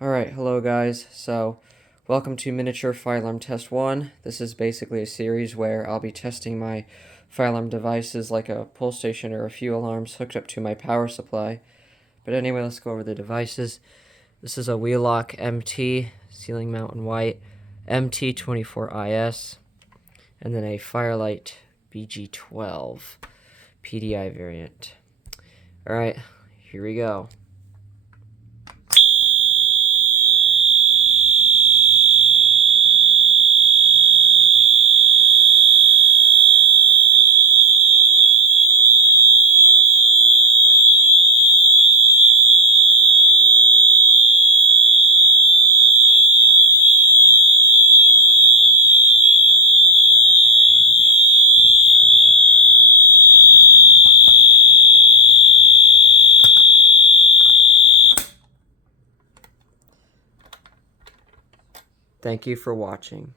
Alright, hello guys. So, welcome to Miniature Fire Alarm Test 1. This is basically a series where I'll be testing my fire alarm devices like a pull station or a few alarms hooked up to my power supply. But anyway, let's go over the devices. This is a Wheelock MT, ceiling mount in white, MT24IS, and then a Lite BG-12 PDI variant. Alright, here we go. Thank you for watching.